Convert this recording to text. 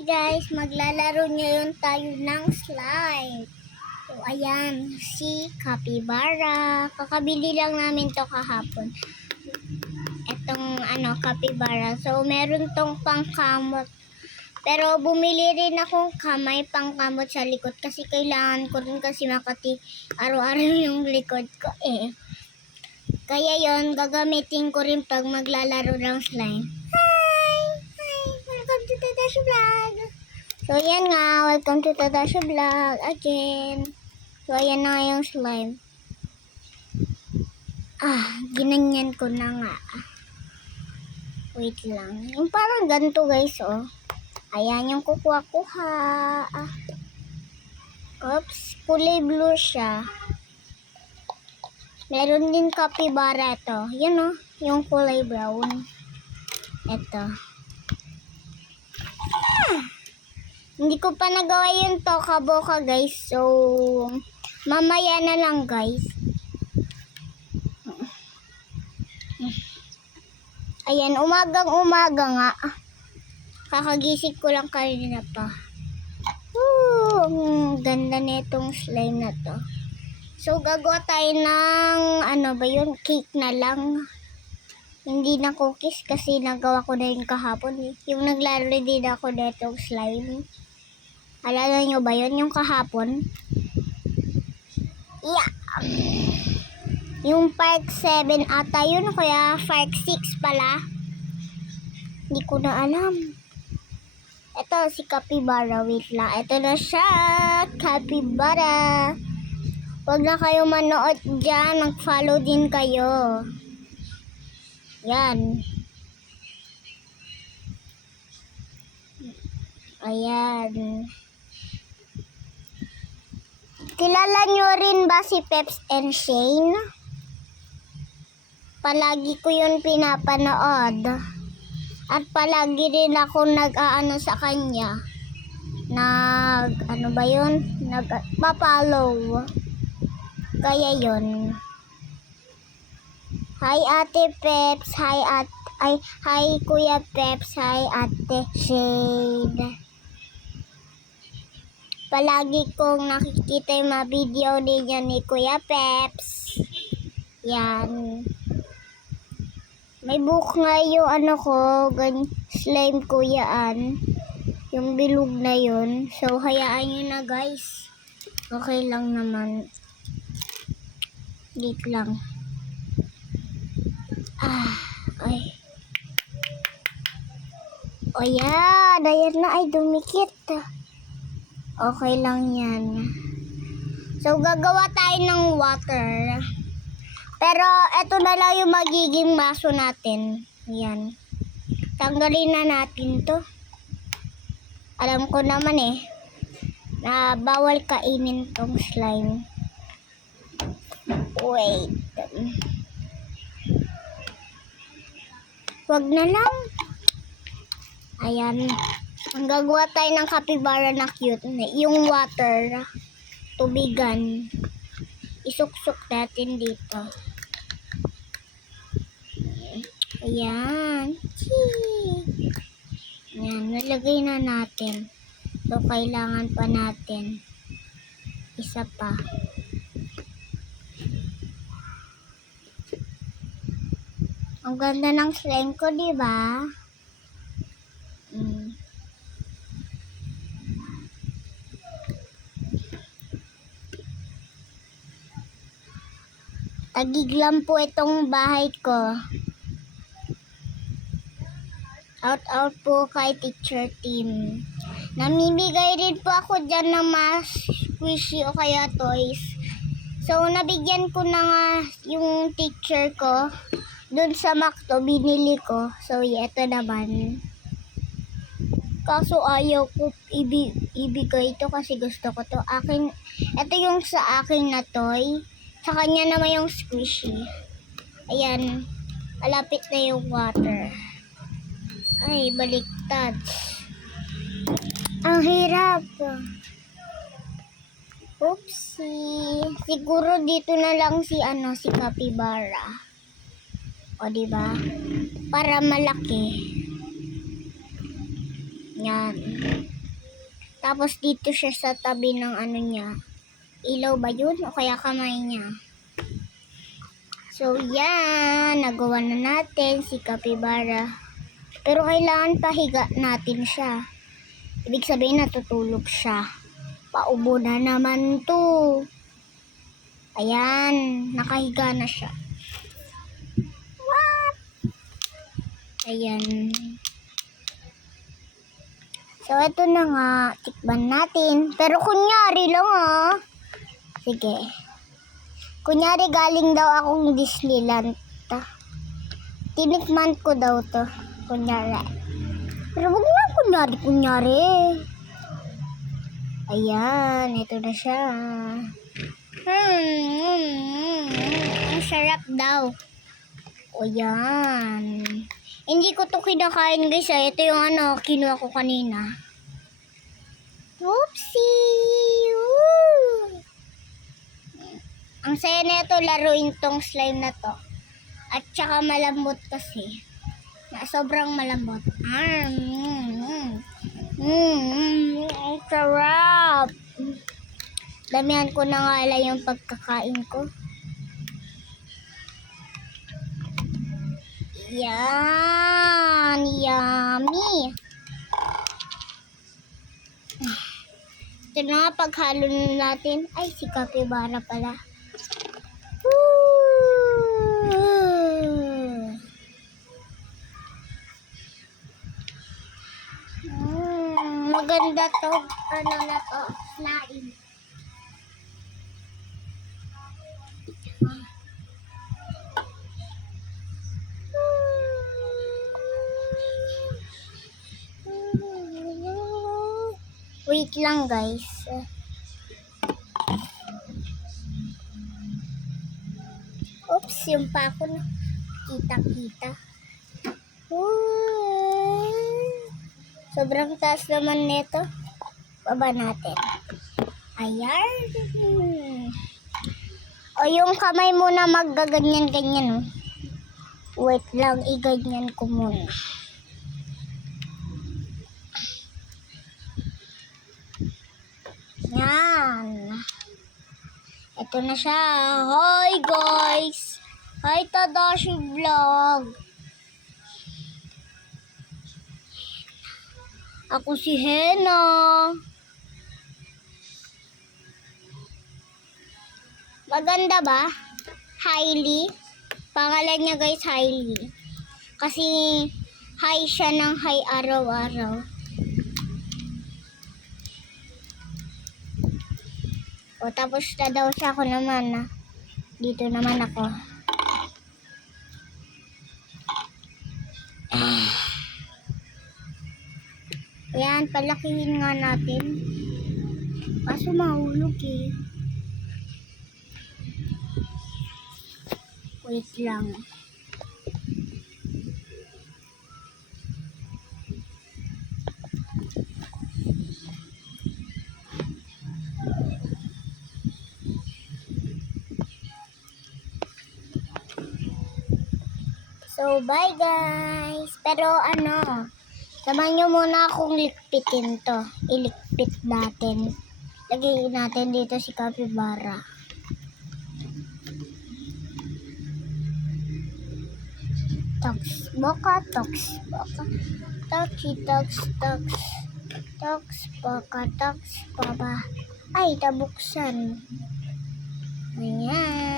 Guys, maglalaro ngayon tayo ng slime. So, ayan, si Capybara. Kakabili lang namin to kahapon. Etong, Capybara. So, meron tong pangkamot. Pero, bumili rin akong pangkamot sa likod kasi kailangan ko rin kasi makati araw-araw yung likod ko eh. Kaya yon gagamitin ko rin pag maglalaro ng slime. Welcome to Tadashi Vlog. So, yan nga. Welcome to Tadashi Vlog again. So, ayan na yung slime. Ginanyan ko na nga. Wait lang. Yung parang ganito guys, oh. Ayan yung kukuha-kuha. Oops. Kulay blue siya. Meron din capybara to. Yun, oh. Yung kulay brown. Ito. Hindi ko pa nagawa yung toka boka guys. So, mamaya na lang guys. Ayan, umagang-umaga nga. Kakagising ko lang kanina pa. Ganda na itong slime na to. So, gagawa tayo ng, cake na lang. Hindi na cookies kasi nagawa ko na yung kahapon. Yung naglaro din ako na itong slime. Alala nyo ba yun? Yung kahapon? Yeah! Yung Park 7 ata yun. Kaya Park 6 pala. Hindi ko na alam. Ito si Capybara. Wait lang. Ito na siya. Capybara. Huwag na kayo manood dyan. Mag-follow din kayo. Yan. Ayan. Kilala nyo rin ba si Peps and Shane? Palagi ko yun pinapanood. At palagi rin ako nag-aano sa kanya. Nagpa-follow. Kaya yun. Hi Ate Peps, hi Kuya Peps, hi Ate Shane. Palagi kong nakikita yung mga video ninyo ni Kuya Peps. Yan. May buhok nga yung slime ko yan. Yung bilog na yun. So, hayaan nyo na guys. Okay lang naman. Git lang. Ay. O yan. Ayan na ay dumikit. Okay lang yan. So, gagawa tayo ng water. Pero, eto na lang yung magiging maso natin. Yan. Tanggalin na natin to. Alam ko naman na bawal kainin tong slime. Wait. Wag na lang. Ayan. Ang gagawa tayo ng capybara na cute. Yung water. Tubigan. Isuksok natin dito. Ayan. Ayan. Nalagay na natin. So, kailangan pa natin. Isa pa. Ang ganda ng slime ko, diba? Tagig lang po itong bahay ko. Out po kay teacher team. Namimigay rin po ako dyan ng mas squishy o kaya toys. So, nabigyan ko na nga yung teacher ko. Doon sa Macdo, binili ko. So, ito naman. Kaso ayaw ko ibigay ito kasi gusto ko to. Ito yung sa akin na toy. Sa kanya naman yung squishy. Ayan. Malapit na yung water. Ay, baliktad. Ang hirap. Oopsie. Siguro dito na lang si Capybara. O, diba? Para malaki. Yan. Tapos dito siya sa tabi ng ano niya. Ilaw ba yun? O kaya kamay niya? So, yan. Nagawa na natin si Capybara. Pero kailangan pahiga natin siya. Ibig sabihin natutulog siya. Paubo na naman to. Ayan. Nakahiga na siya. What? Ayan. So, ito na nga. Tikban natin. Pero kunyari lang Sige. Kunyari galing daw akong Disneyland. Tinikman ko daw to. Kunyari. Pero wag na kunyari. Ayan. Ito na siya. Ang sarap daw. O yan. Hindi ko to kinakain guys. Ito yung kinuha ko kanina. Oopsie! Woo! Ang saya na ito laruin tong slime na to. At saka malambot kasi. Sobrang malambot. Ang sarap! Damihan ko na nga lang yung pagkakain ko. Yan! Yummy! Ito na nga paghalo natin. Ay, si Capybara pala. Maganda to. Ano na to? Slime. Wait lang guys. Oops, yung pa ako na kita-kita. Sobrang taas naman nito. Baba natin. Ayan. O yung kamay muna maggaganyan-ganyan. Wait lang, iganyan ko muna. Yan. Ito na siya. Hi guys. Hi Tadashi Vlog. Ako si Hena. Maganda ba? Hailey. Pangalan niya guys, Hailey. Kasi high siya ng high araw-araw. O tapos na daw siya, ako naman dito naman ako. Ayan, palakihin nga natin. Kaso mahulog Wait lang. So, bye guys. Pero samahan nyo muna akong likpitin to. Ilikpit natin. Lagay natin dito si Capybara. Tox boka. Toxy tox. Tox boka. Tox baba. Ay, tabuksan. Ayan.